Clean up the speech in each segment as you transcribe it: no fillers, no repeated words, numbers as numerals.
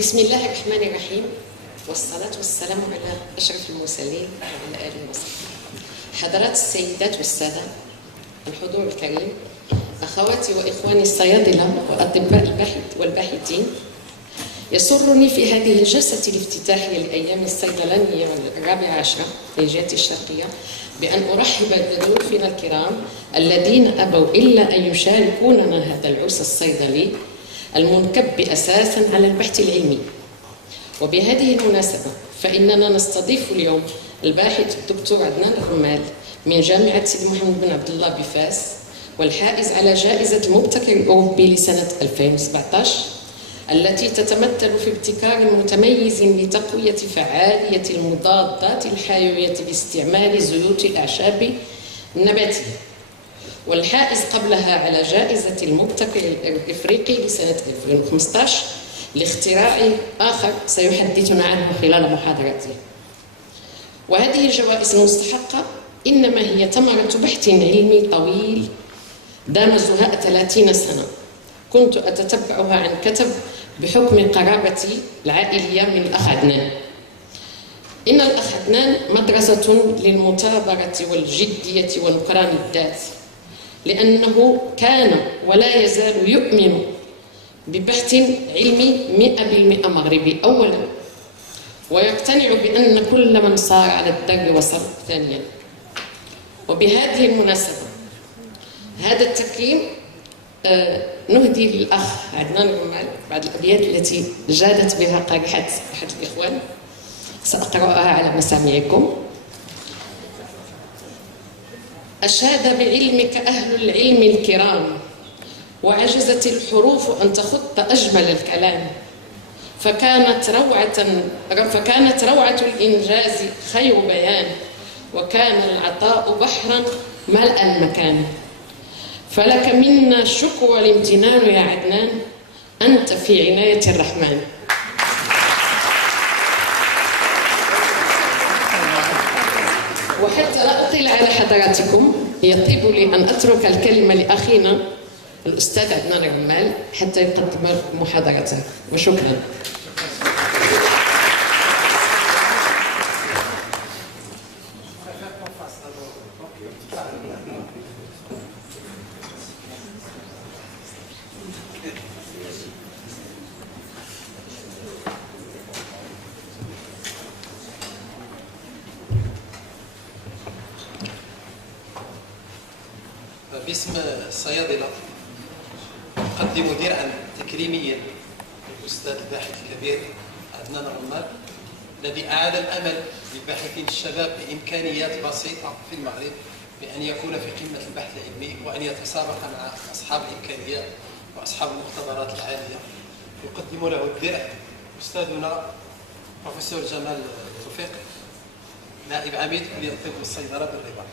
بسم الله الرحمن الرحيم، والصلاة والسلام على أشرف المرسلين وعلى آله وصحبه. حضرات السيدات والسادة، الحضور الكريم، أخواتي وإخواني الصيادلة وأطباء والباحثين، يسرني في هذه الجلسة الافتتاحية لأيام الصيدلانية 14 في الجهة الشرقية بأن أرحب بضيوفنا الكرام الذين أبوا إلا أن يشاركوننا هذا العرس الصيدلي المنكب أساساً على البحث العلمي. وبهذه المناسبة فإننا نستضيف اليوم الباحث الدكتور عدنان الرمال من جامعة سيدي محمد بن عبد الله بفاس، والحائز على جائزة المبتكر الأوروبي لسنة 2017 التي تتمثل في ابتكار متميز لتقوية فعالية المضادات الحيوية باستعمال زيوت الأعشاب النباتية، والحائز قبلها على جائزة المبتكر الإفريقي لسنة 2015 لاختراع آخر سيحدثنا عنه خلال محاضرته. وهذه الجوائز المستحقة إنما هي ثمرة بحث علمي طويل دام زهاء 30 سنة كنت أتتبعها عن كتب بحكم قرابتي العائلية من الأخ عدنان. إن الأخ عدنان مدرسة للمثابرة والجدية ونكران الذات، لأنه كان ولا يزال يؤمن ببحث علمي 100% مغربي أولا، ويقتنع بأن كل من صار على الدرب وصل ثانيا. وبهذه المناسبة هذا التكريم نهدي للأخ عدنان الرمال بعض الأبيات التي جادت بها قريحة أحد الإخوان، سأقرأها على مسامعكم. أشاد بعلمك أهل العلم الكرام، وعجزت الحروف أن تخط أجمل الكلام، فكانت روعة الإنجاز خير بيان، وكان العطاء بحرا ملء المكان. فلك منا الشكر والامتنان يا عدنان، أنت في عناية الرحمن. وحتى لا أطيل على حضراتكم يطيب لي أن أترك الكلمة لأخينا الأستاذ عدنان الرمال حتى يقدم محاضرته، وشكرا. باسم الصيادلة أقدم درعا تكريميا للأستاذ الباحث الكبير عدنان الرمال، الذي أعاد الأمل للباحثين الشباب بإمكانيات بسيطة في المغرب بأن يكون في قمة البحث العلمي وأن يتسابق مع أصحاب الإمكانيات وأصحاب المقتدرات العالية. يقدم له الدرع أستاذنا بروفيسور جمال توفيق، نائب عميد كلية الطب والصيدلة بالرباط.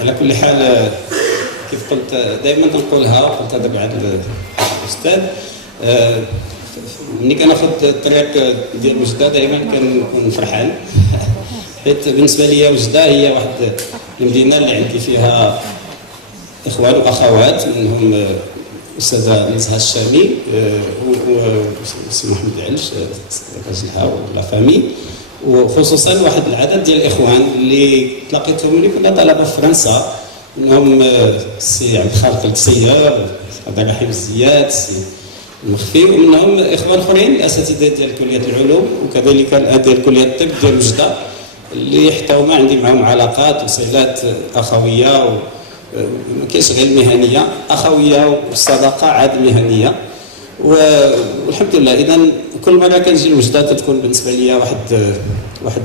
على كل حال كيف قلت دائما تنقولها، قلتها دابا عند الاستاذ، ملي كناخذ الطريق ديال وجده دائما كنكون فرحان، حيت بالنسبه لي وجده هي واحد المدينه اللي عندي فيها اخوان واخوات، منهم الاستاذه نزهه الشامي وسي محمد العلش كازلها ولا فامي، وخصوصا واحد العدد ديال الاخوان اللي تلاقيتهم اللي كنا طلبه في فرنسا، منهم السي عبد الخالق الكسيه، عبد الرحيم الزياد، السي المخفي، ومنهم اخوان اخرين الاساتذه ديال كليه العلوم وكذلك ديال كليه الطب ديال وجده اللي حتى هما عندي معهم علاقات وصلات اخويه ما كاينش غير المهنيه، اخويه والصداقه عاد مهنيه. والحمد لله اذا كل مره كنجي لوجده تكون بالنسبه لي واحد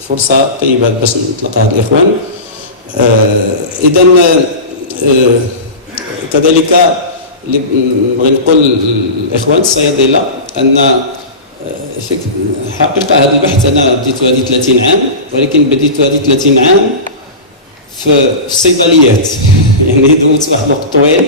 فرصه طيبه باش نطلق هاد الاخوان. اذا كذلك اللي بغي نقول للاخوان الصيادله ان حقيقه هذا البحث انا بديت هذه 30 عام، ولكن بديت هذه 30 عام في الصيدليات يعني دوزت واحد الوقت طويل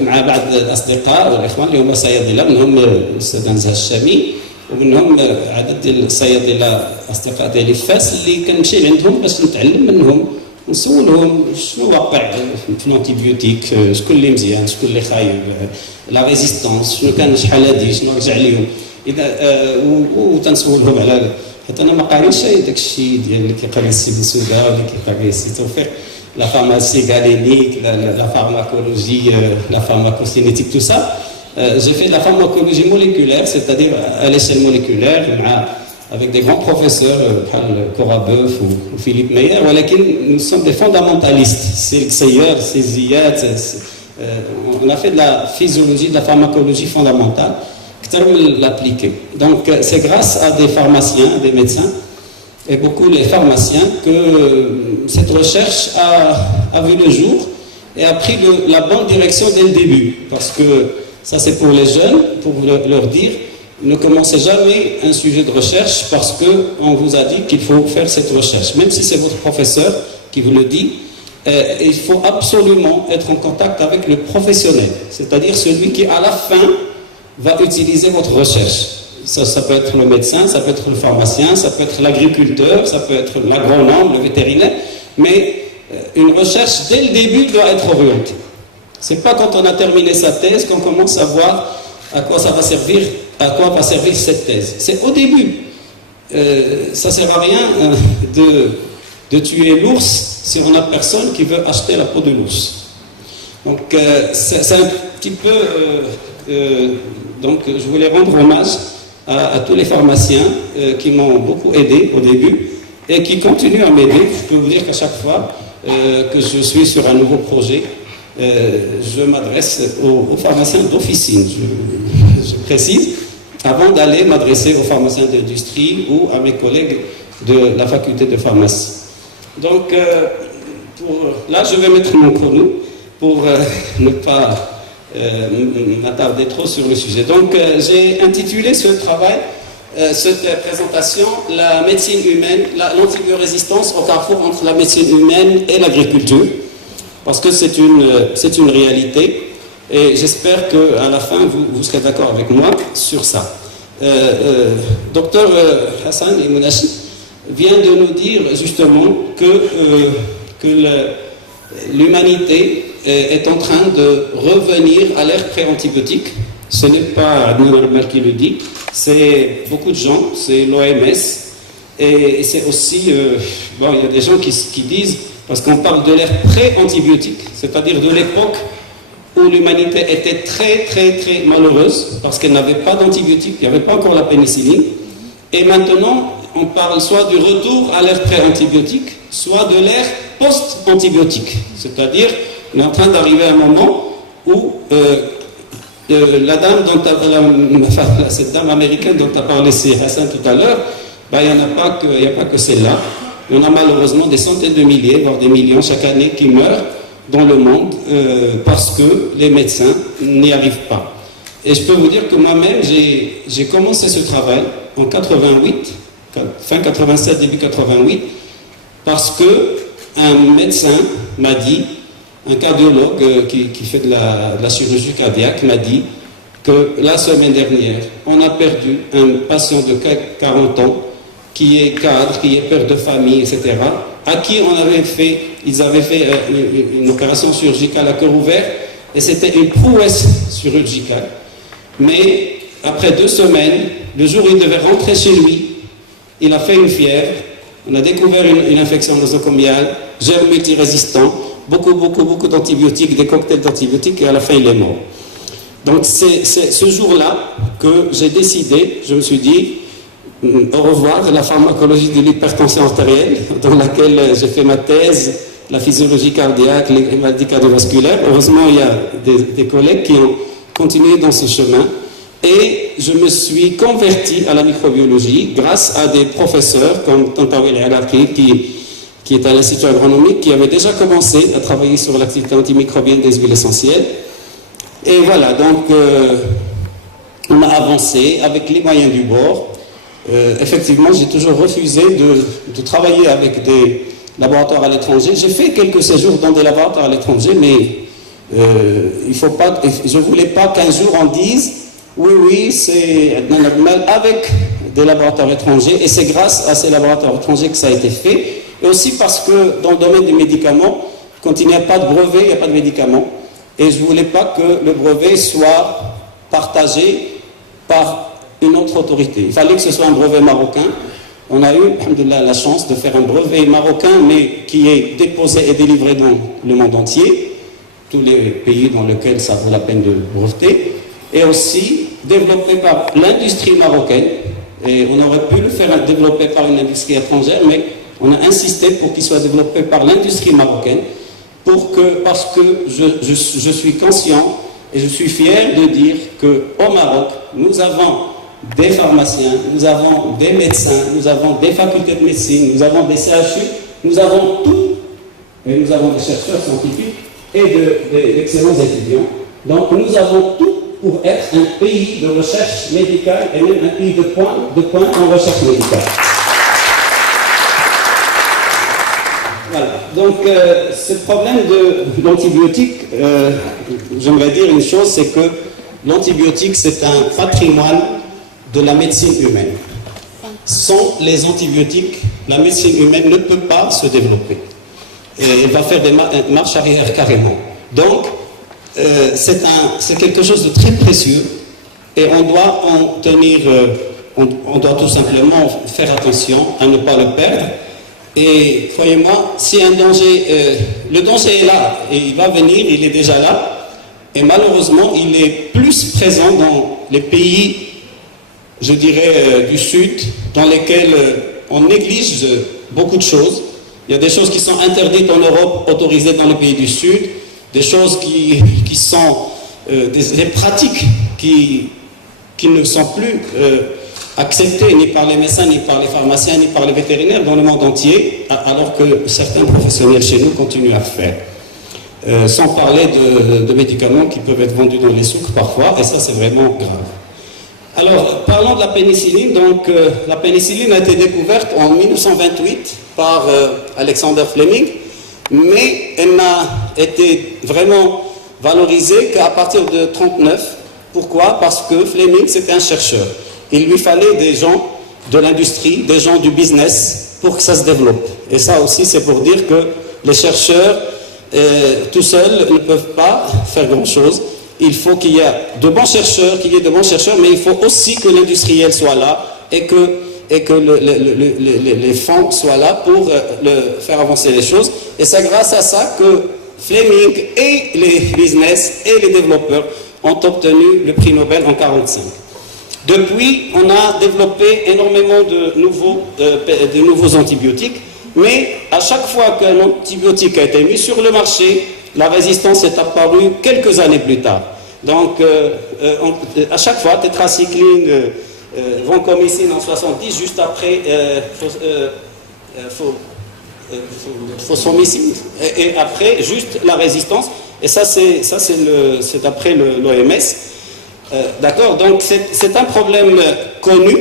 مع بعض الاصدقاء والاخوان اللي هما صيادله، منهم الاستاذ نزهه الشامي ومنهم عدد ديال الصيادله اصدقاء ديالي في فاس اللي كنمشي عندهم باش نتعلم منهم نسولهم شنو واقع في الانتيبيوتيك، شكون اللي مزيان شكون اللي خايب، لا ريزيستونس شنو كان شحال هادي شنو رجع ليهم، اذا وتنسولهم على حتى انا ما قاريش داك الشيء ديال اللي كيقري السي بوسودا ولا كيقري السي توفيق، لا pharmacie galénique, la pharmacologie, la pharmacocinétique, tout ça. J'ai fait de la pharmacologie moléculaire, c'est-à-dire à l'échelle moléculaire, avec des grands professeurs, Cora Boeuf ou Philippe Meyer, nous sommes des fondamentalistes. C'est Seyer, c'est Ziyad, on a fait de la physiologie, de la pharmacologie fondamentale, qui l'appliquer. Donc c'est grâce à des pharmaciens, des médecins, et beaucoup les pharmaciens, que cette recherche a vu le jour et a pris la bonne direction dès le début. Parce que ça c'est pour les jeunes, pour leur dire, ne commencez jamais un sujet de recherche parce qu'on vous a dit qu'il faut faire cette recherche. Même si c'est votre professeur qui vous le dit, il faut absolument être en contact avec le professionnel, c'est-à-dire celui qui à la fin va utiliser votre recherche. Ça peut être le médecin, ça peut être le pharmacien, ça peut être l'agriculteur, ça peut être l'agronome, le vétérinaire, mais une recherche dès le début doit être orientée. C'est pas quand on a terminé sa thèse qu'on commence à voir à quoi ça va servir, à quoi va servir cette thèse. C'est au début. Ça sert à rien de tuer l'ours si on n'a personne qui veut acheter la peau de l'ours. Donc c'est un petit peu donc je voulais rendre hommage à tous les pharmaciens qui m'ont beaucoup aidé au début et qui continuent à m'aider. Je peux vous dire qu'à chaque fois que je suis sur un nouveau projet, je m'adresse aux pharmaciens d'officine, je précise, avant d'aller m'adresser aux pharmaciens d'industrie ou à mes collègues de la faculté de pharmacie. Donc là, je vais mettre mon chrono pour ne pas m'attarder trop sur le sujet. Donc j'ai intitulé ce travail, cette présentation, la médecine humaine, l'antibiorésistance au carrefour entre la médecine humaine et l'agriculture, parce que c'est une réalité et j'espère qu'à la fin vous serez d'accord avec moi sur ça. Docteur Hassan Imounachi vient de nous dire justement que l'humanité est en train de revenir à l'ère pré-antibiotique. Ce n'est pas Adnan Al-Mer qui le dit, c'est beaucoup de gens, c'est l'OMS, et c'est aussi, bon, il y a des gens qui disent, parce qu'on parle de l'ère pré-antibiotique, c'est-à-dire de l'époque où l'humanité était très très très malheureuse, parce qu'elle n'avait pas d'antibiotiques, il n'y avait pas encore la pénicilline, et maintenant on parle soit du retour à l'ère pré-antibiotique, soit de l'ère post-antibiotique, c'est-à-dire on est en train d'arriver à un moment où la dame cette dame américaine dont a parlé Hassan tout à l'heure, ben, il n'y a pas que celle-là. On a malheureusement des centaines de milliers, voire des millions chaque année qui meurent dans le monde parce que les médecins n'y arrivent pas. Et je peux vous dire que moi-même, j'ai commencé ce travail en 88, fin 87, début 88, parce que un médecin m'a dit, un cardiologue qui fait de la chirurgie cardiaque m'a dit que la semaine dernière, on a perdu un patient de 40 ans qui est cadre, qui est père de famille, etc., à qui ils avaient fait une opération chirurgicale à cœur ouvert, et c'était une prouesse chirurgicale. Mais après 2 semaines, le jour où il devait rentrer chez lui, il a fait une fièvre, on a découvert une infection nosocomiale, germe multirésistant, beaucoup d'antibiotiques, des cocktails d'antibiotiques, et à la fin il est mort. Donc c'est ce jour-là que j'ai décidé, je me suis dit, au revoir la pharmacologie de l'hypertension artérielle, dans laquelle j'ai fait ma thèse, la physiologie cardiaque, les maladies cardiovasculaires. Heureusement, il y a des collègues qui ont continué dans ce chemin. Et je me suis converti à la microbiologie grâce à des professeurs comme Tantawi El-Alaki, qui est à l'Institut agronomique, qui avait déjà commencé à travailler sur l'activité antimicrobienne des huiles essentielles. Et voilà, donc on a avancé avec les moyens du bord. Effectivement, j'ai toujours refusé de travailler avec des laboratoires à l'étranger. J'ai fait quelques séjours dans des laboratoires à l'étranger, mais je ne voulais pas qu'un jour on dise oui, c'est normal avec des laboratoires étrangers, et c'est grâce à ces laboratoires étrangers que ça a été fait, et aussi parce que dans le domaine des médicaments, quand il n'y a pas de brevet, il n'y a pas de médicaments, et je ne voulais pas que le brevet soit partagé par une autre autorité. Il fallait que ce soit un brevet marocain. On a eu, alhamdoulilah, la chance de faire un brevet marocain, mais qui est déposé et délivré dans le monde entier, tous les pays dans lesquels ça vaut la peine de breveter, et aussi développé par l'industrie marocaine. Et on aurait pu le faire développer par une industrie étrangère, mais on a insisté pour qu'il soit développé par l'industrie marocaine, parce que je suis conscient et je suis fier de dire qu'au Maroc, nous avons des pharmaciens, nous avons des médecins, nous avons des facultés de médecine, nous avons des CHU, nous avons tout, et nous avons des chercheurs scientifiques et d'excellents étudiants. Donc nous avons tout pour être un pays de recherche médicale et même un pays de pointe en recherche médicale. Voilà. Donc ce problème de l'antibiotique, j'aimerais dire une chose, c'est que l'antibiotique, c'est un patrimoine de la médecine humaine. Sans les antibiotiques, la médecine humaine ne peut pas se développer. Et elle va faire des marches arrière carrément. Donc, c'est quelque chose de très précieux et on doit en tenir, on doit tout simplement faire attention à ne pas le perdre. Et croyez-moi, si un danger, le danger est là et il va venir, il est déjà là, et malheureusement il est plus présent dans les pays, je dirais, du Sud, dans lesquels on néglige beaucoup de choses. Il y a des choses qui sont interdites en Europe, autorisées dans les pays du Sud, des choses qui sont des pratiques qui ne sont plus acceptées ni par les médecins, ni par les pharmaciens, ni par les vétérinaires dans le monde entier, alors que certains professionnels chez nous continuent à faire. Sans parler de médicaments qui peuvent être vendus dans les souks parfois, et ça c'est vraiment grave. Alors, parlons de la pénicilline. Donc, la pénicilline a été découverte en 1928 par Alexander Fleming, mais elle n'a été vraiment valorisée qu'à partir de 1939. Pourquoi? Parce que Fleming, c'était un chercheur. Il lui fallait des gens de l'industrie, des gens du business, pour que ça se développe. Et ça aussi, c'est pour dire que les chercheurs, tout seuls, ne peuvent pas faire grand-chose. Il faut qu'il y ait de bons chercheurs, mais il faut aussi que l'industriel soit là et que les fonds soient là pour faire avancer les choses. Et c'est grâce à ça que Fleming et les business et les développeurs ont obtenu le prix Nobel en 1945. Depuis, on a développé énormément de nouveaux antibiotiques, mais à chaque fois qu'un antibiotique a été mis sur le marché, la résistance est apparue quelques années plus tard. Donc, à chaque fois, tétracycline, vancomycine en 70, juste après fosfomycine, et après, juste la résistance. Et ça, c'est d'après l'OMS. D'accord? Donc, c'est un problème connu,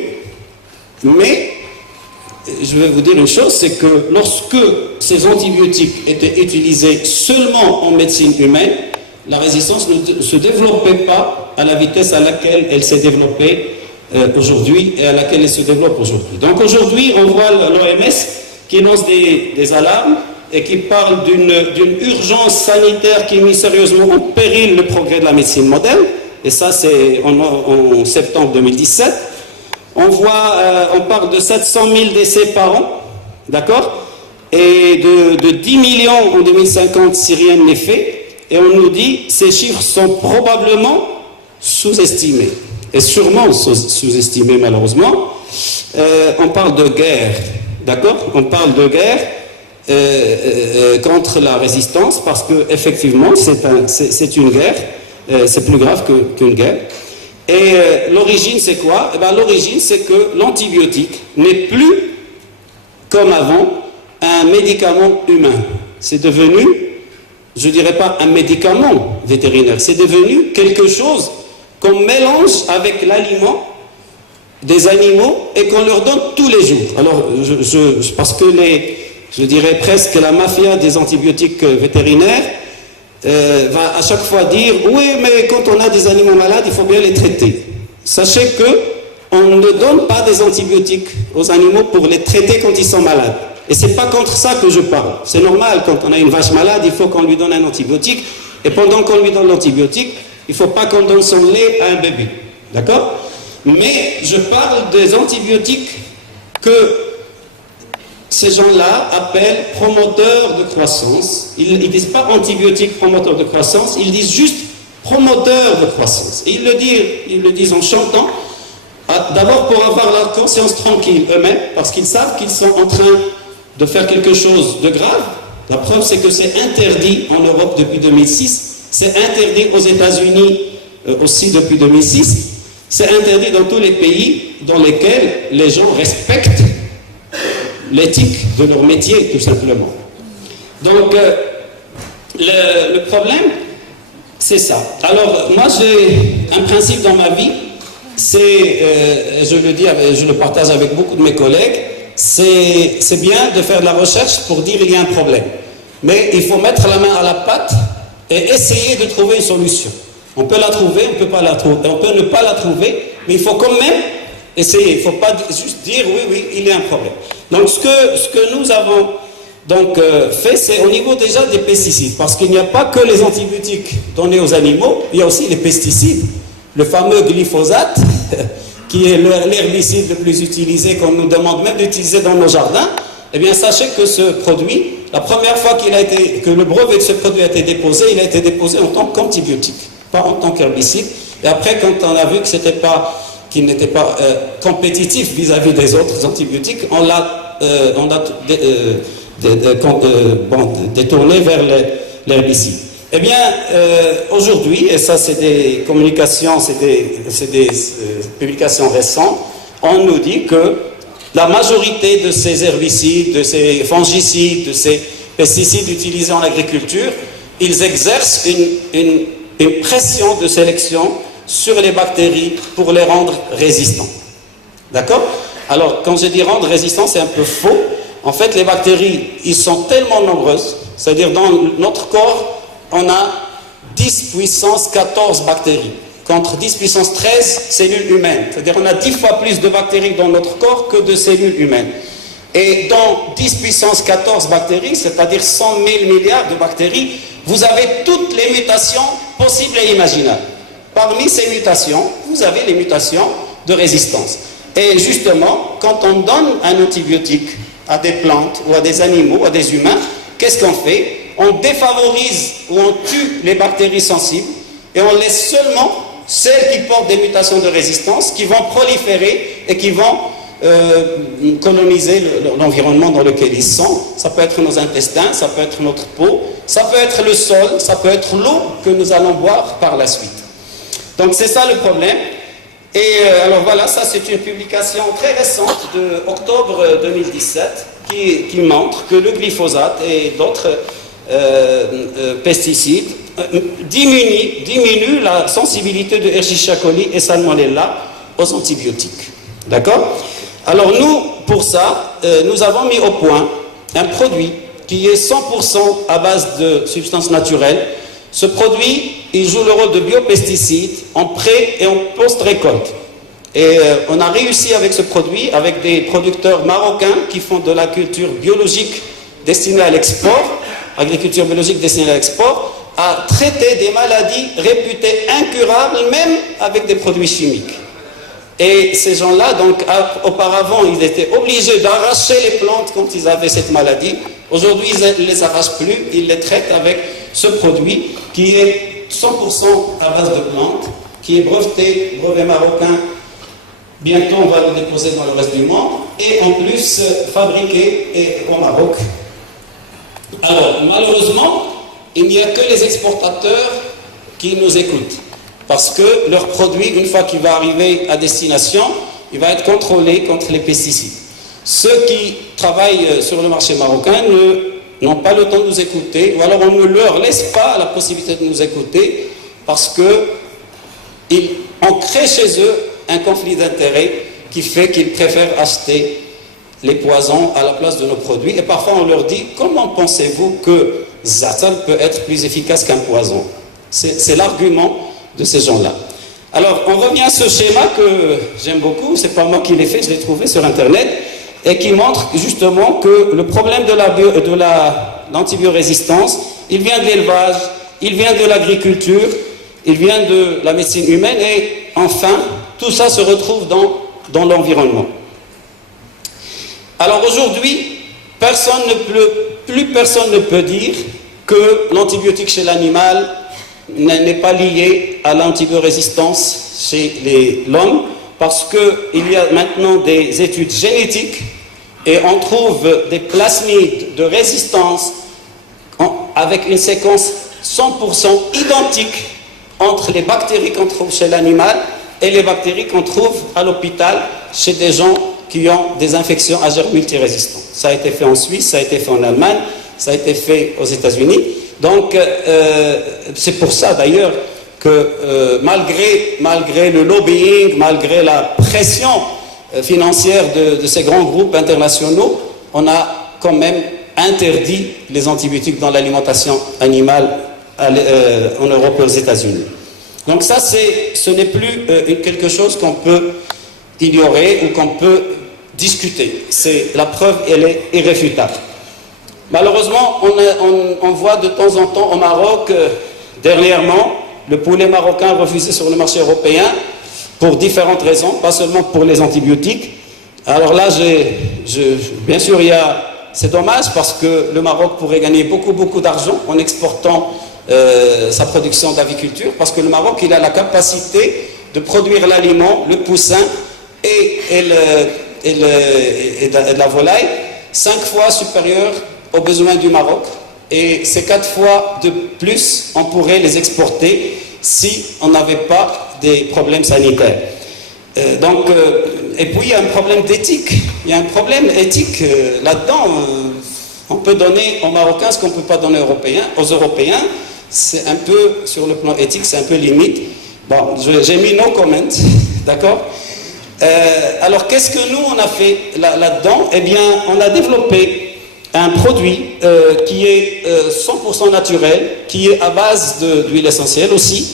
mais je vais vous dire une chose, c'est que lorsque ces antibiotiques étaient utilisés seulement en médecine humaine, la résistance ne se développait pas à la vitesse à laquelle elle s'est développée aujourd'hui et à laquelle elle se développe aujourd'hui. Donc aujourd'hui, on voit l'OMS qui lance des alarmes et qui parle d'une urgence sanitaire qui met sérieusement en péril le progrès de la médecine moderne. Et ça, c'est en septembre 2017. On parle de 700 000 décès par an, d'accord? Et de 10 millions en 2050 si rien n'est fait. Et on nous dit, ces chiffres sont probablement sous-estimé, et sûrement sous-estimé malheureusement. On parle de guerre, d'accord? On parle de guerre contre la résistance, parce qu'effectivement c'est une guerre, c'est plus grave qu'une guerre. Et l'origine c'est quoi? Eh bien, l'origine c'est que l'antibiotique n'est plus comme avant un médicament humain. C'est devenu, je ne dirais pas un médicament vétérinaire, c'est devenu quelque chose qu'on mélange avec l'aliment des animaux et qu'on leur donne tous les jours. Alors, parce que je dirais presque la mafia des antibiotiques vétérinaires va à chaque fois dire « Oui, mais quand on a des animaux malades, il faut bien les traiter. » Sachez qu'on ne donne pas des antibiotiques aux animaux pour les traiter quand ils sont malades. Et ce n'est pas contre ça que je parle. C'est normal, quand on a une vache malade, il faut qu'on lui donne un antibiotique. Et pendant qu'on lui donne l'antibiotique, il ne faut pas qu'on donne son lait à un bébé. D'accord? Mais je parle des antibiotiques que ces gens-là appellent promoteurs de croissance. Ils ne disent pas antibiotiques promoteurs de croissance, ils disent juste promoteurs de croissance. Et ils le disent en chantant, d'abord pour avoir leur conscience tranquille eux-mêmes, parce qu'ils savent qu'ils sont en train de faire quelque chose de grave. La preuve, c'est que c'est interdit en Europe depuis 2006, c'est interdit aux États-Unis aussi depuis 2006, c'est interdit dans tous les pays dans lesquels les gens respectent l'éthique de leur métier, tout simplement. Donc, le problème, c'est ça. Alors, moi, j'ai un principe dans ma vie, c'est, je le partage avec beaucoup de mes collègues, c'est bien de faire de la recherche pour dire il y a un problème. Mais il faut mettre la main à la pâte et essayer de trouver une solution. On peut la trouver, on peut pas la trouver, on peut ne pas la trouver, mais il faut quand même essayer. Il ne faut pas juste dire oui, il y a un problème. Donc ce que nous avons donc fait, c'est au niveau déjà des pesticides, parce qu'il n'y a pas que les antibiotiques donnés aux animaux, il y a aussi les pesticides, le fameux glyphosate, qui est l'herbicide le plus utilisé, qu'on nous demande même d'utiliser dans nos jardins. Eh bien, sachez que ce produit, la première fois que le brevet de ce produit a été déposé, il a été déposé en tant qu'antibiotique, pas en tant qu'herbicide. Et après, quand on a vu qu'il n'était pas compétitif vis-à-vis des autres antibiotiques, on l'a détourné vers l'herbicide. Eh bien, aujourd'hui, et ça c'est des communications, c'est des publications récentes, on nous dit que la majorité de ces herbicides, de ces fongicides, de ces pesticides utilisés en agriculture, ils exercent une pression de sélection sur les bactéries pour les rendre résistants. D'accord? Alors, quand je dis rendre résistants, c'est un peu faux. En fait, les bactéries, ils sont tellement nombreuses, c'est-à-dire dans notre corps, on a 10 puissance 14 bactéries, contre 10 puissance 13 cellules humaines. C'est-à-dire qu'on a 10 fois plus de bactéries dans notre corps que de cellules humaines. Et dans 10 puissance 14 bactéries, c'est-à-dire 100 000 milliards de bactéries, vous avez toutes les mutations possibles et imaginables. Parmi ces mutations, vous avez les mutations de résistance. Et justement, quand on donne un antibiotique à des plantes ou à des animaux ou à des humains, qu'est-ce qu'on fait? On défavorise ou on tue les bactéries sensibles et on laisse seulement celles qui portent des mutations de résistance, qui vont proliférer et qui vont coloniser l'environnement dans lequel ils sont. Ça peut être nos intestins, ça peut être notre peau, ça peut être le sol, ça peut être l'eau que nous allons boire par la suite. Donc c'est ça le problème. Et alors voilà, ça c'est une publication très récente de octobre 2017 qui montre que le glyphosate et d'autres pesticides diminuent la sensibilité de Escherichia coli et Salmonella aux antibiotiques. D'accord? Alors nous, pour ça, nous avons mis au point un produit qui est 100% à base de substances naturelles. Ce produit, il joue le rôle de biopesticide en pré- et en post-récolte. Et on a réussi avec ce produit, avec des producteurs marocains qui font de la culture biologique destinée à l'export, agriculture biologique destinée à l'export, à traiter des maladies réputées incurables, même avec des produits chimiques. Et ces gens-là, donc, auparavant, ils étaient obligés d'arracher les plantes quand ils avaient cette maladie. Aujourd'hui, ils ne les arrachent plus, ils les traitent avec ce produit qui est 100% à base de plantes qui est breveté, brevet marocain. Bientôt, on va le déposer dans le reste du monde. Et en plus, fabriqué au Maroc. Alors, malheureusement, il n'y a que les exportateurs qui nous écoutent. Parce que leur produit, une fois qu'il va arriver à destination, il va être contrôlé contre les pesticides. Ceux qui travaillent sur le marché marocain n'ont pas le temps de nous écouter, ou alors on ne leur laisse pas la possibilité de nous écouter, parce qu'on crée chez eux un conflit d'intérêts qui fait qu'ils préfèrent acheter les poisons à la place de nos produits. Et parfois on leur dit, comment pensez-vous que Zatal peut être plus efficace qu'un poison? C'est l'argument de ces gens-là. Alors on revient à ce schéma que j'aime beaucoup, c'est pas moi qui l'ai fait, je l'ai trouvé sur internet, et qui montre justement que le problème de l'antibiorésistance, il vient de l'élevage, il vient de l'agriculture, il vient de la médecine humaine, et enfin, tout ça se retrouve dans l'environnement. Alors aujourd'hui, plus personne ne peut dire que l'antibiotique chez l'animal n'est pas lié à l'antibiorésistance chez l'homme, parce qu'il y a maintenant des études génétiques et on trouve des plasmides de résistance avec une séquence 100% identique entre les bactéries qu'on trouve chez l'animal et les bactéries qu'on trouve à l'hôpital chez des gens qui ont des infections à germes multirésistants. Ça a été fait en Suisse, ça a été fait en Allemagne, ça a été fait aux États-Unis. Donc, c'est pour ça d'ailleurs que malgré le lobbying, malgré la pression financière de ces grands groupes internationaux, on a quand même interdit les antibiotiques dans l'alimentation animale en Europe et aux États-Unis. Donc ça, ce n'est plus quelque chose qu'on peut ignorer ou qu'on peut discuter. La preuve, elle est irréfutable. Malheureusement, on voit de temps en temps au Maroc, dernièrement, le poulet marocain refusé sur le marché européen pour différentes raisons, pas seulement pour les antibiotiques. Alors là, bien sûr, c'est dommage parce que le Maroc pourrait gagner beaucoup d'argent en exportant sa production d'aviculture, parce que le Maroc, il a la capacité de produire l'aliment, le poussin et de la volaille 5 fois supérieur aux besoins du Maroc, et ces 4 fois de plus, on pourrait les exporter si on n'avait pas des problèmes sanitaires. Et puis il y a un problème d'éthique. Il y a un problème éthique là-dedans. On peut donner aux Marocains ce qu'on ne peut pas donner aux Européens. C'est un peu, sur le plan éthique, c'est un peu limite. Bon, j'ai mis no comment, d'accord? Alors qu'est-ce que nous on a fait là-dedans? Eh bien, on a développé un produit qui est 100% naturel, qui est à base d'huile essentielle aussi.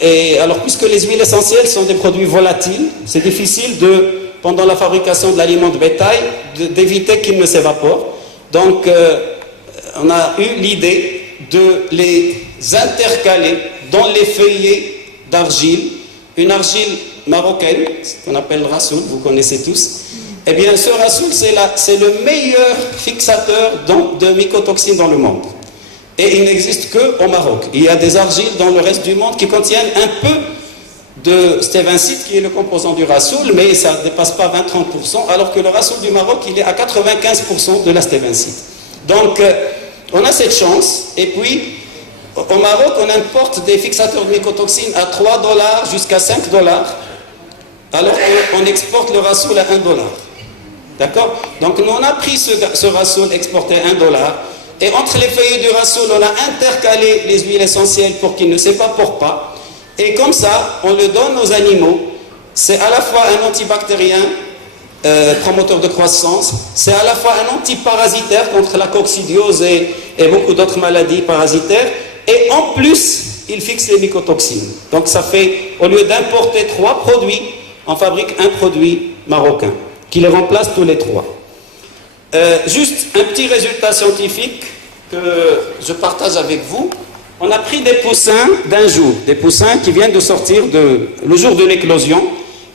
Et alors, puisque les huiles essentielles sont des produits volatiles, c'est difficile pendant la fabrication de l'aliment de bétail, d'éviter qu'il ne s'évapore. Donc, on a eu l'idée de les intercaler dans les feuillets d'argile, une argile marocaine, qu'on appelle rassoul, vous connaissez tous. Eh bien, ce rassoul, c'est le meilleur fixateur de mycotoxines dans le monde. Et il n'existe qu'au Maroc. Il y a des argiles dans le reste du monde qui contiennent un peu de stévincite, qui est le composant du rassoul, mais ça ne dépasse pas 20-30%, alors que le rassoul du Maroc, il est à 95% de la stévincite. Donc, on a cette chance. Et puis, au Maroc, on importe des fixateurs de mycotoxines à $3 jusqu'à $5, alors qu'on exporte le rassoul à $1. D'accord? Donc, nous, on a pris ce rassoul exporté à $1, et entre les feuillets du rassoul, on a intercalé les huiles essentielles pour qu'ils ne s'évaporent pas. Et comme ça, on le donne aux animaux. C'est à la fois un antibactérien, promoteur de croissance, c'est à la fois un antiparasitaire contre la coccidiose et beaucoup d'autres maladies parasitaires, et en plus, il fixe les mycotoxines. Donc ça fait, au lieu d'importer 3 produits, on fabrique un produit marocain, qui les remplace tous les 3. Juste un petit résultat scientifique que je partage avec vous. On a pris des poussins d'un jour, des poussins qui viennent de sortir le jour de l'éclosion.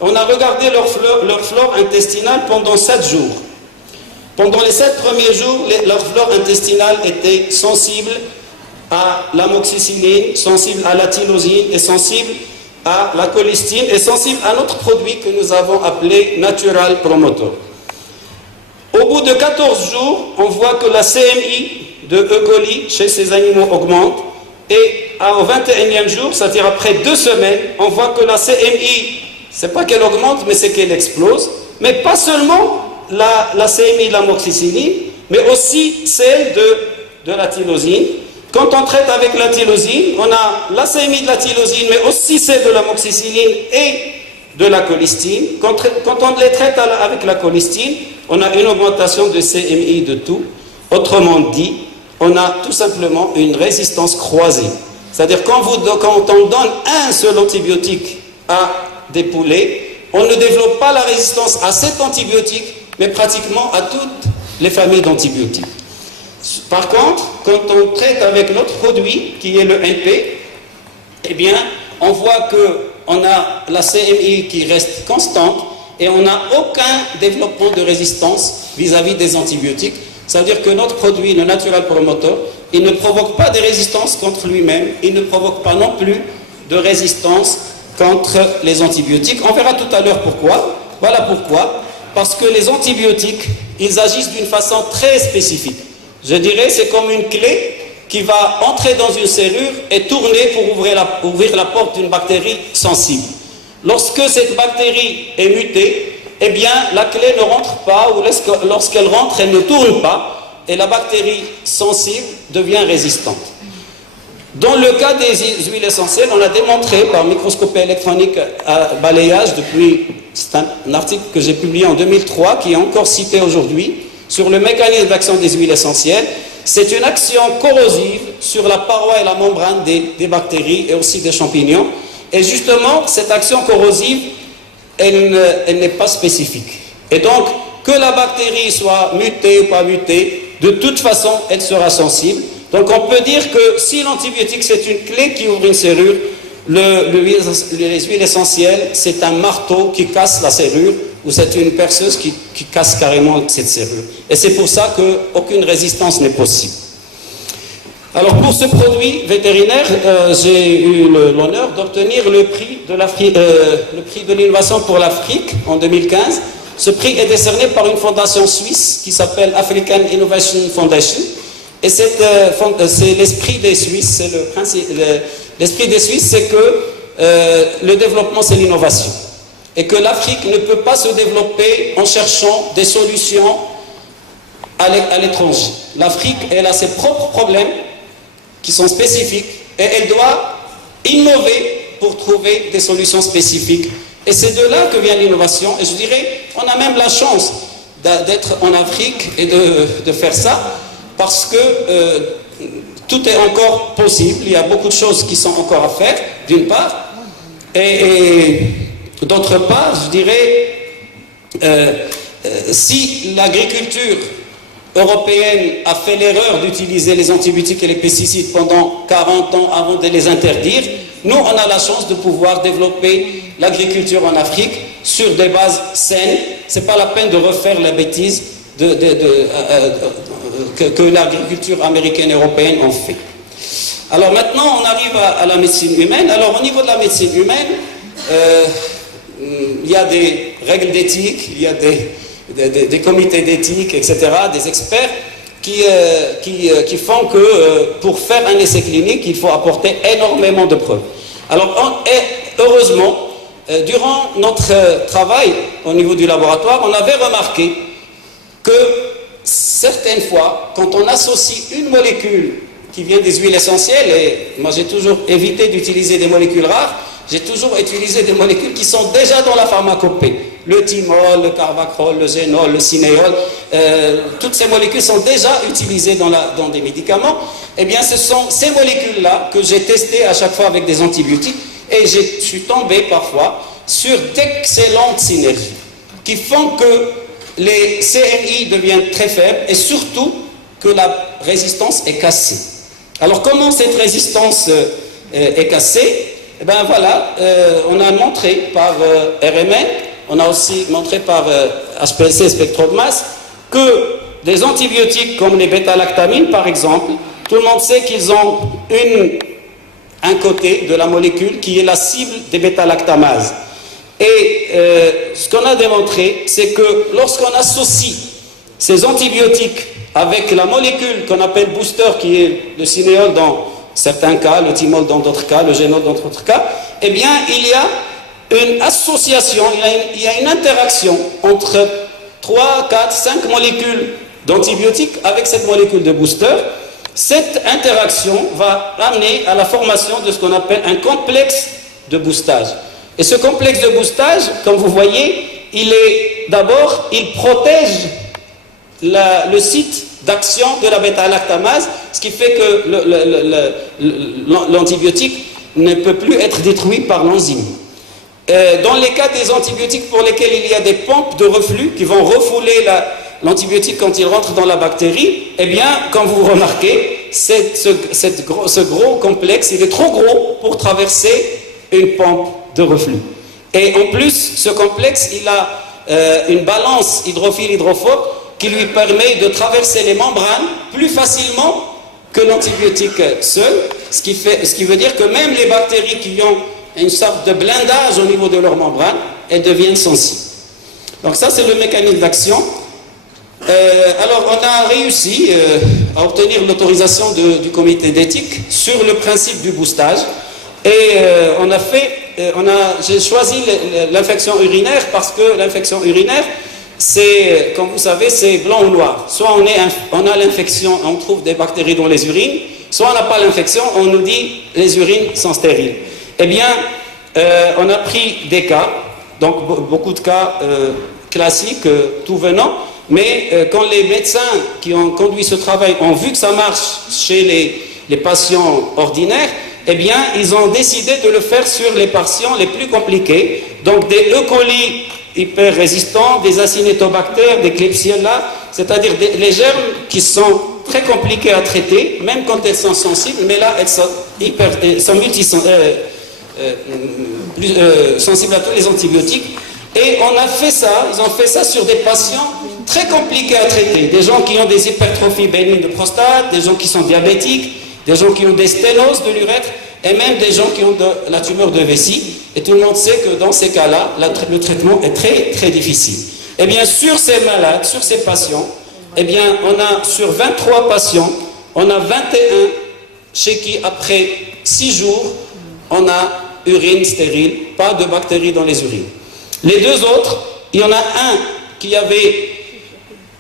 On a regardé leur flore intestinale pendant 7 jours. Pendant les 7 premiers jours, leur flore intestinale était sensible à l'amoxicilline, sensible à la tyrosine et sensible à la colistine et sensible à notre produit que nous avons appelé Natural Promoter. Au bout de 14 jours, on voit que la CMI de E. coli chez ces animaux augmente et au 21e jour, c'est-à-dire après 2 semaines, on voit que la CMI, c'est pas qu'elle augmente, mais c'est qu'elle explose. Mais pas seulement la CMI de l'amoxicilline, mais aussi celle de la tyrosine. Quand on traite avec la tyrosine, on a la CMI de la tyrosine, mais aussi celle de l'amoxicilline et de la colistine. Quand on les traite avec la colistine, on a une augmentation de CMI de tout. Autrement dit, on a tout simplement une résistance croisée. C'est-à-dire quand on donne un seul antibiotique à des poulets, on ne développe pas la résistance à cet antibiotique, mais pratiquement à toutes les familles d'antibiotiques. Par contre, quand on traite avec notre produit, qui est le NP, eh bien, on voit qu'on a la CMI qui reste constante et on n'a aucun développement de résistance vis-à-vis des antibiotiques. Ça veut dire que notre produit, le Natural Promoter, il ne provoque pas de résistance contre lui-même, il ne provoque pas non plus de résistance contre les antibiotiques. On verra tout à l'heure pourquoi. Voilà pourquoi. Parce que les antibiotiques, ils agissent d'une façon très spécifique. Je dirais, c'est comme une clé qui va entrer dans une serrure et tourner pour ouvrir la porte d'une bactérie sensible. Lorsque cette bactérie est mutée, eh bien, la clé ne rentre pas, ou lorsqu'elle rentre, elle ne tourne pas, et la bactérie sensible devient résistante. Dans le cas des huiles essentielles, on a démontré par microscopie électronique à balayage, c'est un article que j'ai publié en 2003, qui est encore cité aujourd'hui, sur le mécanisme d'action des huiles essentielles. C'est une action corrosive sur la paroi et la membrane des bactéries et aussi des champignons. Et justement, cette action corrosive, elle n'est pas spécifique. Et donc, que la bactérie soit mutée ou pas mutée, de toute façon, elle sera sensible. Donc, on peut dire que si l'antibiotique, c'est une clé qui ouvre une serrure, les huiles essentielles, c'est un marteau qui casse la serrure, ou c'est une perceuse qui casse carrément cette serrure. Et c'est pour ça qu'aucune résistance n'est possible. Alors pour ce produit vétérinaire, j'ai eu l'honneur d'obtenir le prix de l'innovation pour l'Afrique en 2015. Ce prix est décerné par une fondation suisse qui s'appelle African Innovation Foundation. Et c'est l'esprit des Suisses, c'est le principe. L'esprit des Suisses, c'est que le développement, c'est l'innovation. Et que l'Afrique ne peut pas se développer en cherchant des solutions à l'étranger. L'Afrique, elle a ses propres problèmes qui sont spécifiques et elle doit innover pour trouver des solutions spécifiques. Et c'est de là que vient l'innovation. Et je dirais, on a même la chance d'être en Afrique et de faire ça parce que tout est encore possible. Il y a beaucoup de choses qui sont encore à faire, d'une part. Et d'autre part, je dirais, si l'agriculture européenne a fait l'erreur d'utiliser les antibiotiques et les pesticides pendant 40 ans avant de les interdire, nous, on a la chance de pouvoir développer l'agriculture en Afrique sur des bases saines. Ce n'est pas la peine de refaire la bêtise que l'agriculture américaine et européenne ont fait. Alors maintenant, on arrive à la médecine humaine. Alors au niveau de la médecine humaine, il y a des règles d'éthique, il y a des comités d'éthique, etc., des experts qui font que pour faire un essai clinique, il faut apporter énormément de preuves. Alors, heureusement, durant notre travail au niveau du laboratoire, on avait remarqué que certaines fois, quand on associe une molécule qui vient des huiles essentielles, et moi j'ai toujours évité d'utiliser des molécules rares, j'ai toujours utilisé des molécules qui sont déjà dans la pharmacopée. Le thymol, le carvacrol, le génol, le cinéol, toutes ces molécules sont déjà utilisées dans des médicaments. Eh bien, ce sont ces molécules-là que j'ai testées à chaque fois avec des antibiotiques et je suis tombé parfois sur d'excellentes synergies qui font que les CMI deviennent très faibles et surtout que la résistance est cassée. Alors, comment cette résistance est cassée? Eh bien voilà, on a montré par RMN, on a aussi montré par HPLC spectro de masse que des antibiotiques comme les bêta-lactamines par exemple, tout le monde sait qu'ils ont un côté de la molécule qui est la cible des bêta-lactamases. Et ce qu'on a démontré, c'est que lorsqu'on associe ces antibiotiques avec la molécule qu'on appelle booster, qui est le cinéol dans certains cas, le thymol dans d'autres cas, le génol dans d'autres cas, eh bien, il y a une association, il y a une interaction entre 3, 4, 5 molécules d'antibiotiques avec cette molécule de booster. Cette interaction va amener à la formation de ce qu'on appelle un complexe de boostage. Et ce complexe de boostage, comme vous voyez, il protège le site d'action de la bêta-lactamase, ce qui fait que l'antibiotique ne peut plus être détruit par l'enzyme. Dans les cas des antibiotiques pour lesquels il y a des pompes de reflux qui vont refouler l'antibiotique quand il rentre dans la bactérie, eh bien, comme vous remarquez, ce gros complexe, il est trop gros pour traverser une pompe de reflux. Et en plus, ce complexe, il a une balance hydrophile-hydrophobe qui lui permet de traverser les membranes plus facilement que l'antibiotique seul, ce qui veut dire que même les bactéries qui ont une sorte de blindage au niveau de leur membrane, elles deviennent sensibles. Donc ça, c'est le mécanisme d'action. Alors, on a réussi à obtenir l'autorisation du comité d'éthique sur le principe du boostage. Et j'ai choisi l'infection urinaire parce que l'infection urinaire, c'est, comme vous savez, c'est blanc ou noir. Soit on a l'infection, on trouve des bactéries dans les urines, soit on n'a pas l'infection, on nous dit les urines sont stériles. Eh bien, on a pris des cas, donc beaucoup de cas classiques, tout venant, mais quand les médecins qui ont conduit ce travail ont vu que ça marche chez les patients ordinaires, eh bien, ils ont décidé de le faire sur les patients les plus compliqués, donc des E. coli hyper résistants, des acinetobactères, des Klebsiella, c'est-à-dire les germes qui sont très compliqués à traiter, même quand elles sont sensibles, mais là, elles sont sensibles à tous les antibiotiques. Et on a fait ça, ils ont fait ça sur des patients très compliqués à traiter, des gens qui ont des hypertrophies bénignes de prostate, des gens qui sont diabétiques, des gens qui ont des sténoses de l'urètre, et même des gens qui ont de la tumeur de vessie. Et tout le monde sait que dans ces cas-là, le traitement est très, très difficile. Eh bien, sur ces malades, sur ces patients, eh bien, on a, sur 23 patients, on a 21 chez qui, après 6 jours, on a urine stérile, pas de bactéries dans les urines. Les deux autres, il y en a un qui avait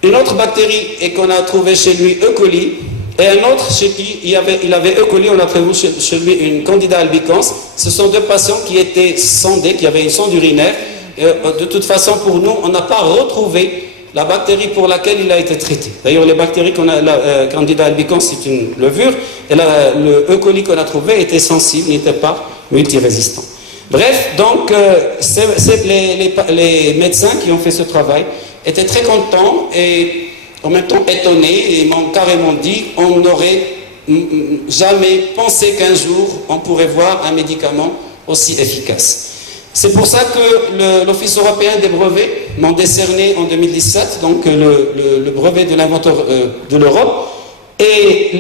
une autre bactérie et qu'on a trouvé chez lui E. coli, et un autre chez qui il avait E. coli, on a trouvé chez lui une Candida albicans. Ce sont deux patients qui étaient sondés, qui avaient une sonde urinaire. De toute façon, pour nous, on n'a pas retrouvé la bactérie pour laquelle il a été traité. D'ailleurs, les bactéries qu'on a, la Candida albicans, c'est une levure, et le E. coli qu'on a trouvé était sensible, n'était pas multirésistant. Bref, donc, les médecins qui ont fait ce travail étaient très contents et en même temps étonnés, et m'ont carrément dit on n'aurait jamais pensé qu'un jour on pourrait voir un médicament aussi efficace. C'est pour ça que l'Office européen des brevets m'ont décerné en 2017 donc le brevet de l'inventeur de l'Europe, et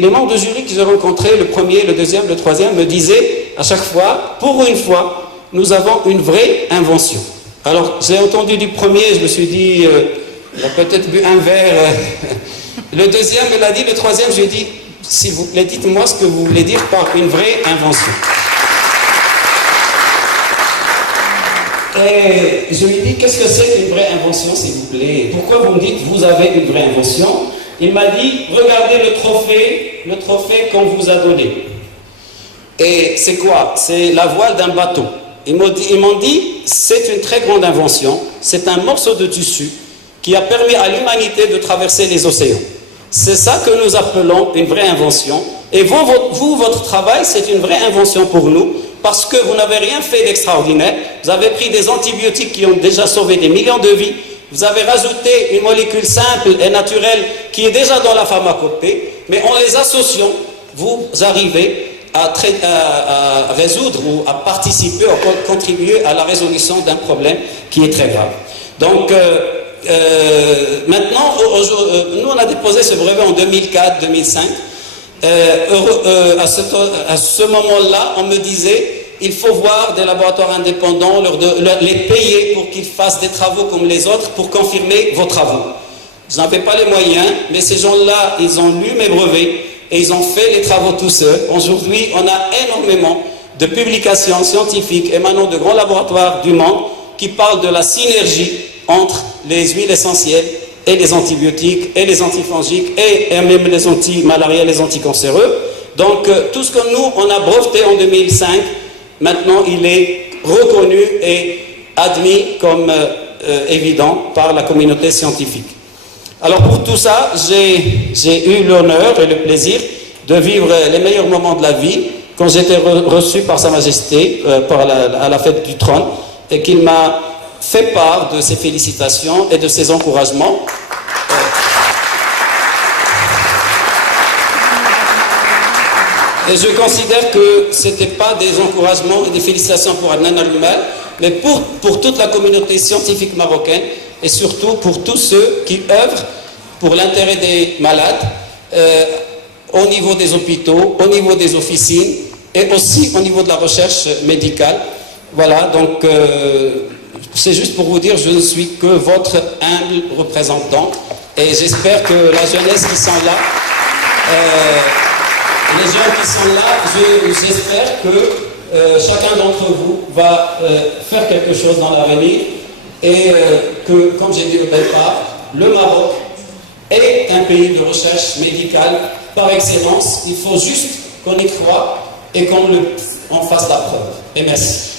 les membres de jury que j'ai rencontrés, le premier, le deuxième, le troisième, me disaient à chaque fois, pour une fois, nous avons une vraie invention. Alors j'ai entendu du premier, je me suis dit il a peut-être bu un verre. Le deuxième, il a dit. Le troisième, je lui ai dit, s'il vous plaît, dites-moi ce que vous voulez dire par une vraie invention. Et je lui ai dit, qu'est-ce que c'est qu'une vraie invention, s'il vous plaît? Pourquoi vous me dites, vous avez une vraie invention? Il m'a dit, regardez le trophée qu'on vous a donné. Et c'est quoi? C'est la voile d'un bateau. Ils m'ont dit, c'est une très grande invention, c'est un morceau de tissu qui a permis à l'humanité de traverser les océans. C'est ça que nous appelons une vraie invention. Et votre travail, c'est une vraie invention pour nous, parce que vous n'avez rien fait d'extraordinaire. Vous avez pris des antibiotiques qui ont déjà sauvé des millions de vies. Vous avez rajouté une molécule simple et naturelle qui est déjà dans la pharmacopée, mais en les associant, vous arrivez à résoudre ou à participer, à contribuer à la résolution d'un problème qui est très grave. Donc, maintenant, nous on a déposé ce brevet en 2004-2005, À ce moment-là, on me disait, il faut voir des laboratoires indépendants, les payer pour qu'ils fassent des travaux comme les autres pour confirmer vos travaux. Je n'avais pas les moyens, mais ces gens-là, ils ont lu mes brevets et ils ont fait les travaux tout seuls. Aujourd'hui, on a énormément de publications scientifiques émanant de grands laboratoires du monde qui parlent de la synergie entre les huiles essentielles et les antibiotiques et les antifongiques et même les antimalariels, les anticancéreux. Donc tout ce que nous, on a breveté en 2005, maintenant il est reconnu et admis comme évident par la communauté scientifique. Alors pour tout ça, j'ai eu l'honneur et le plaisir de vivre les meilleurs moments de la vie quand j'étais reçu par Sa Majesté à la fête du trône et qu'il m'a fait part de ses félicitations et de ses encouragements. Et je considère que ce n'était pas des encouragements et des félicitations pour Adnan Al-Mal, mais pour toute la communauté scientifique marocaine et surtout pour tous ceux qui œuvrent pour l'intérêt des malades au niveau des hôpitaux, au niveau des officines et aussi au niveau de la recherche médicale. Voilà, donc c'est juste pour vous dire, je ne suis que votre humble représentant et j'espère que la jeunesse qui sont là, les jeunes qui sont là, j'espère que chacun d'entre vous va faire quelque chose dans l'avenir et que, comme j'ai dit au départ, le Maroc est un pays de recherche médicale par excellence. Il faut juste qu'on y croie et qu'on fasse la preuve. Et merci.